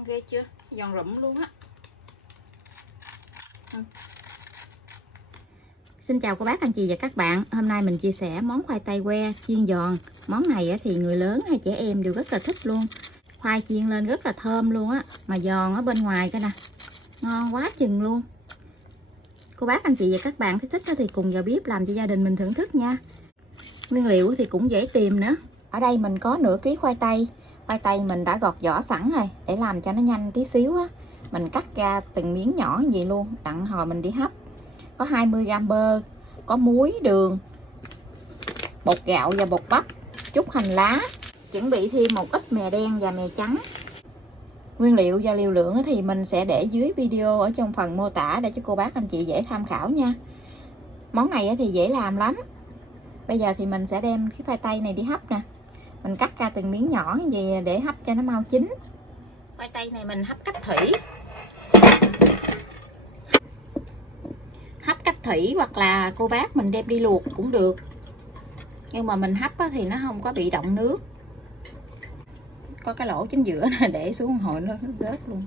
ngon ghê chưa, giòn rụm luôn á. Xin chào cô bác, anh chị và các bạn. Hôm nay mình chia sẻ món khoai tây que chiên giòn. Món này thì người lớn hay trẻ em đều rất là thích luôn. Khoai chiên lên rất là thơm luôn á, mà giòn ở bên ngoài coi nè, ngon quá chừng luôn. Cô bác, anh chị và các bạn thích thì cùng vào bếp làm cho gia đình mình thưởng thức nha. Nguyên liệu thì cũng dễ tìm nữa. Ở đây mình có nửa ký khoai tây. Khoai tây mình đã gọt vỏ sẵn rồi, để làm cho nó nhanh tí xíu á. Mình cắt ra từng miếng nhỏ như vậy luôn, đặng hồi mình đi hấp. Có 20g bơ, có muối, đường, bột gạo và bột bắp, chút hành lá. Chuẩn bị thêm một ít mè đen và mè trắng. Nguyên liệu và liều lượng thì mình sẽ để dưới video ở trong phần mô tả để cho cô bác anh chị dễ tham khảo nha. Món này thì dễ làm lắm. Bây giờ thì mình sẽ đem cái khoai tây này đi hấp nè. Mình cắt ra từng miếng nhỏ như vậy để hấp cho nó mau chín. Khoai tây này mình hấp cách thủy. Hấp cách thủy hoặc là cô bác mình đem đi luộc cũng được. Nhưng mà mình hấp thì nó không có bị động nước. Có cái lỗ chính giữa này, để xuống hồi nó rớt luôn.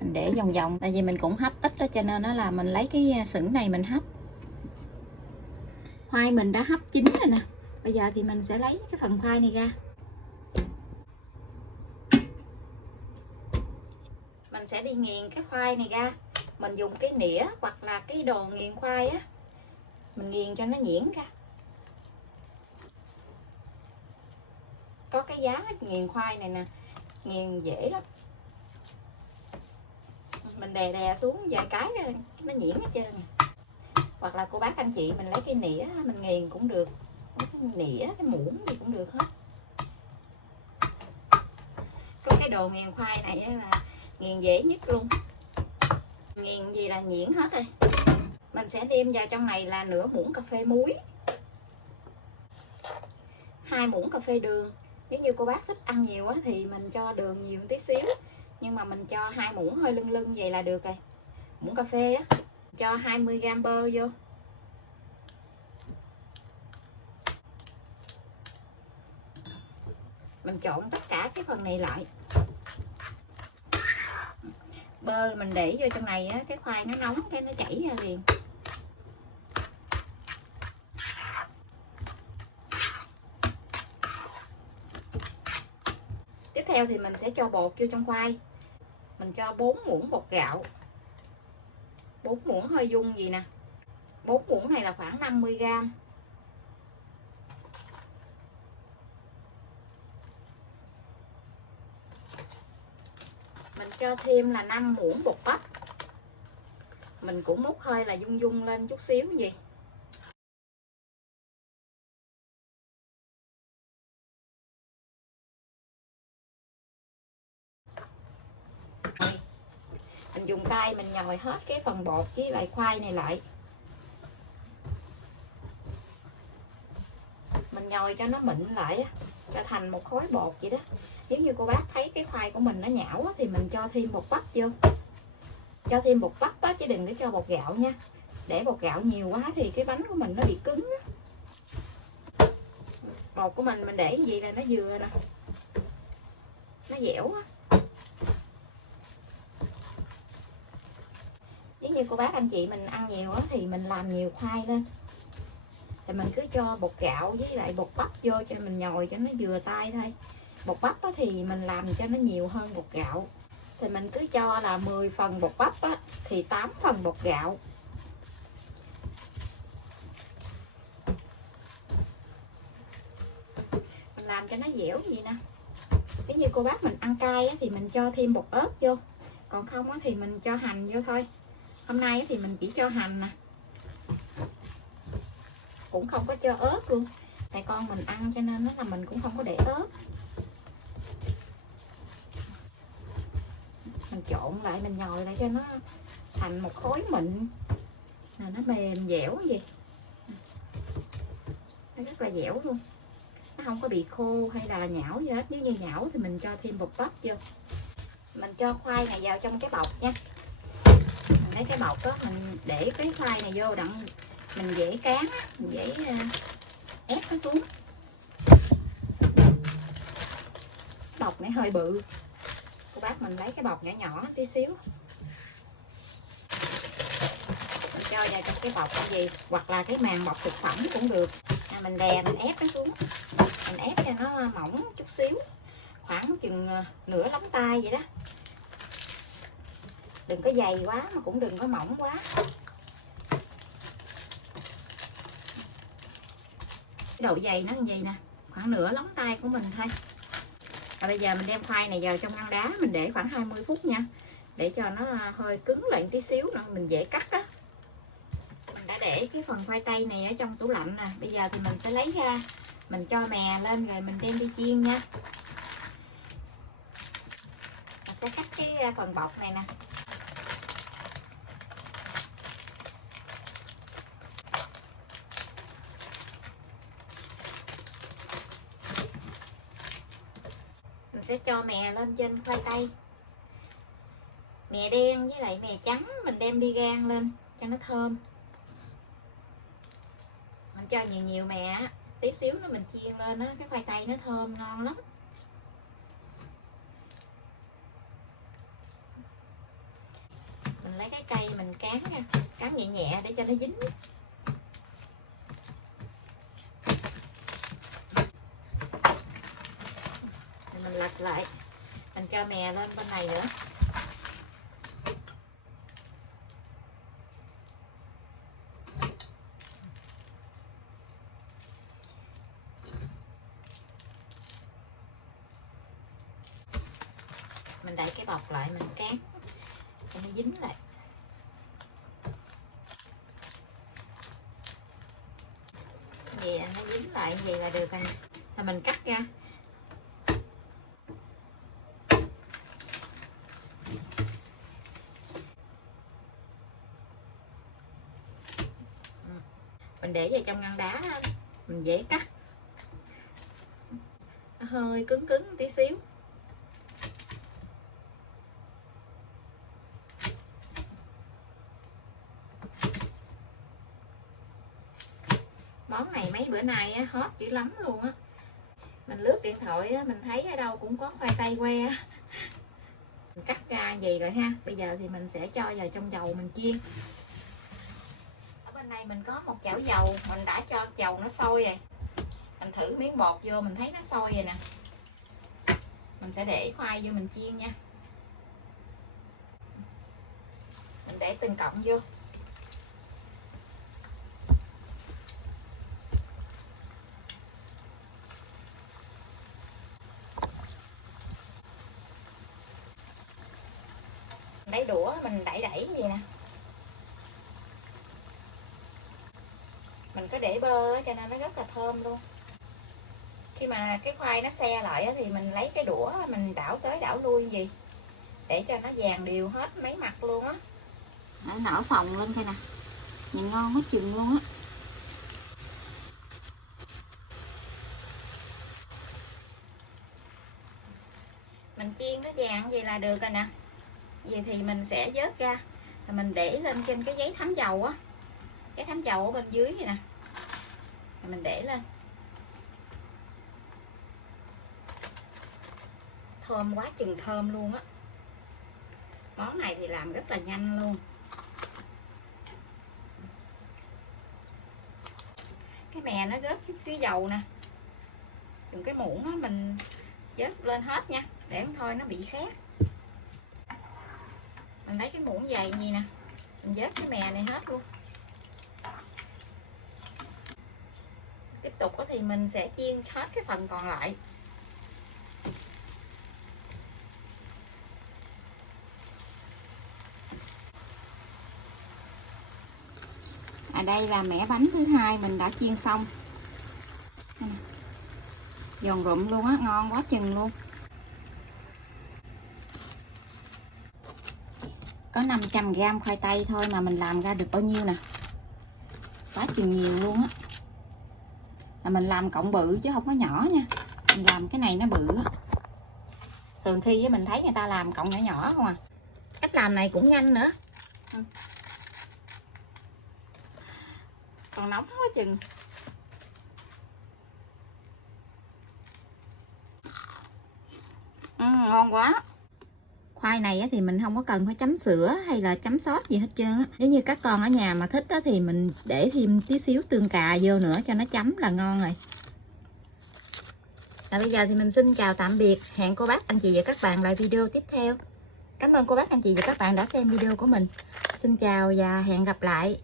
Mình để vòng vòng, tại vì mình cũng hấp ít đó, cho nên nó là mình lấy cái sửng này mình hấp. Khoai mình đã hấp chín rồi nè. Bây giờ thì mình sẽ lấy cái phần khoai này ra. Mình sẽ đi nghiền cái khoai này ra. Mình dùng cái nĩa hoặc là cái đồ nghiền khoai á, mình nghiền cho nó nhuyễn ra. Có cái giá nghiền khoai này nè, nghiền dễ lắm. Mình đè đè xuống vài cái nó nhuyễn hết trơn nè. Hoặc là cô bác anh chị mình lấy cái nĩa mình nghiền cũng được. Cái nĩa, cái muỗng gì cũng được hết. Có cái đồ nghiền khoai này là nghiền dễ nhất luôn. Nghiền gì là nhuyễn hết rồi. Mình sẽ nêm vào trong này là nửa muỗng cà phê muối, 2 muỗng cà phê đường. Nếu như cô bác thích ăn nhiều á thì mình cho đường nhiều tí xíu, nhưng mà mình cho 2 muỗng hơi lưng lưng vậy là được rồi. Muỗng cà phê á, cho 20g bơ vô. Mình trộn tất cả cái phần này lại. Bơ mình để vô trong này á, cái khoai nó nóng cái nó chảy ra liền. Tiếp theo thì mình sẽ cho bột vô trong khoai. Mình cho 4 muỗng bột gạo, 4 muỗng hơi dung gì nè. 4 muỗng này là khoảng 50g. Mình cho thêm là 5 muỗng bột bắp. Mình cũng múc hơi là dung dung lên chút xíu gì. Mình dùng tay mình nhồi hết cái phần bột với lại khoai này lại. Mình nhồi cho nó mịn lại, cho thành một khối bột vậy đó. Nếu như cô bác thấy cái khoai của mình nó nhão thì mình cho thêm bột bắp vô. Cho thêm bột bắp á, chứ đừng để cho bột gạo nha. Để bột gạo nhiều quá thì cái bánh của mình nó bị cứng á. Bột của mình để gì là nó vừa nè, nó dẻo á. Nếu như cô bác anh chị mình ăn nhiều á thì mình làm nhiều khoai lên, thì mình cứ cho bột gạo với lại bột bắp vô cho mình nhồi cho nó vừa tay thôi. Bột bắp á, thì mình làm cho nó nhiều hơn bột gạo, thì mình cứ cho là 10 phần bột bắp á, thì 8 phần bột gạo. Mình làm cho nó dẻo gì nè. Nếu như cô bác mình ăn cay á, thì mình cho thêm bột ớt vô, còn không á, thì mình cho hành vô thôi. Hôm nay á, thì mình chỉ cho hành nè, cũng không có cho ớt luôn, tại con mình ăn cho nên là mình cũng không có để ớt. Mình trộn lại, mình nhồi lại cho nó thành một khối mịn, là nó mềm dẻo gì, nó rất là dẻo luôn, nó không có bị khô hay là nhão gì hết. Nếu như nhão thì mình cho thêm bột bắp vô. Mình cho khoai này vào trong cái bọc nha. Mình lấy cái bọc đó mình để cái khoai này vô đặng mình dễ cán, mình dễ ép nó xuống. Bọc này hơi bự, Cô bác mình lấy cái bọc nhỏ nhỏ tí xíu, mình cho vào trong cái bọc gì hoặc là cái màng bọc thực phẩm cũng được. Mình đè mình ép nó xuống, mình ép cho nó mỏng chút xíu, khoảng chừng nửa lóng tay vậy đó, đừng có dày quá mà cũng đừng có mỏng quá. Cái độ dày nó như vậy nè, khoảng nửa lóng tay của mình thôi. Và bây giờ mình đem khoai này vào trong ngăn đá, mình để khoảng 20 phút nha, để cho nó hơi cứng lại tí xíu nữa mình dễ cắt á. Mình đã để cái phần khoai tây này ở trong tủ lạnh nè, bây giờ thì mình sẽ lấy ra, mình cho mè lên rồi mình đem đi chiên nha. Mình sẽ cắt cái phần bọc này nè. Mình sẽ cho mè lên trên khoai tây, mè đen với lại mè trắng mình đem đi rang lên cho nó thơm. Mình cho nhiều nhiều mè tí xíu nữa mình chiên lên á, cái khoai tây nó thơm ngon lắm. Mình lấy cái cây mình cán nha, cán nhẹ nhẹ để cho nó dính. Mình lật lại, mình cho mè lên bên này nữa. Mình đậy cái bọc lại, mình cán cho nó dính lại. Vậy nó dính lại vậy là được rồi. Rồi mình cắt ra. Mình để vào trong ngăn đá mình dễ cắt, nó hơi cứng cứng tí xíu. Món này mấy bữa nay hot dữ lắm luôn á. Mình lướt điện thoại mình thấy ở đâu cũng có khoai tây que. Mình cắt ra gì rồi ha. Bây giờ thì mình sẽ cho vào trong dầu mình chiên. Ở bên này mình có một chảo dầu, mình đã cho dầu nó sôi rồi. Mình thử miếng bột vô, mình thấy nó sôi rồi nè. Mình sẽ để khoai vô mình chiên nha. Mình để từng cọng vô. Lấy đũa mình đẩy đẩy gì nè. Mình có để bơ cho nên nó rất là thơm luôn. Khi mà cái khoai nó xe lại thì mình lấy cái đũa mình đảo tới đảo lui gì để cho nó vàng đều hết mấy mặt luôn á. Nó nở phồng lên coi nè, nhìn ngon quá chừng luôn á. Mình chiên nó vàng vậy là được rồi nè. Vậy thì mình sẽ vớt ra, rồi mình để lên trên cái giấy thấm dầu á, cái thấm dầu ở bên dưới vậy nè, rồi mình để lên. Thơm quá chừng thơm luôn á. Món này thì làm rất là nhanh luôn. Cái mè nó rớt chút xíu dầu nè, dùng cái muỗng á mình vớt lên hết nha, để thôi nó bị khét. Mình lấy cái muỗng dày gì nè, mình vớt cái mè này hết luôn. Tiếp tục thì mình sẽ chiên hết cái phần còn lại. Đây là mẻ bánh thứ hai mình đã chiên xong, giòn rụm luôn á, ngon quá chừng luôn. Có 500g khoai tây thôi mà mình làm ra được bao nhiêu nè, quá chừng nhiều luôn á. Là mình làm cộng bự chứ không có nhỏ nha, mình làm cái này nó bự á. Thường khi mình thấy người ta làm cộng nhỏ nhỏ không à. Cách làm này cũng nhanh nữa. Còn nóng quá chừng. Ngon quá. Khoai này thì mình không có cần phải chấm sữa hay là chấm sốt gì hết trơn á. Nếu như các con ở nhà mà thích thì mình để thêm tí xíu tương cà vô nữa cho nó chấm là ngon rồi. Bây giờ thì mình xin chào tạm biệt. Hẹn cô bác, anh chị và các bạn lại video tiếp theo. Cảm ơn cô bác, anh chị và các bạn đã xem video của mình. Xin chào và hẹn gặp lại.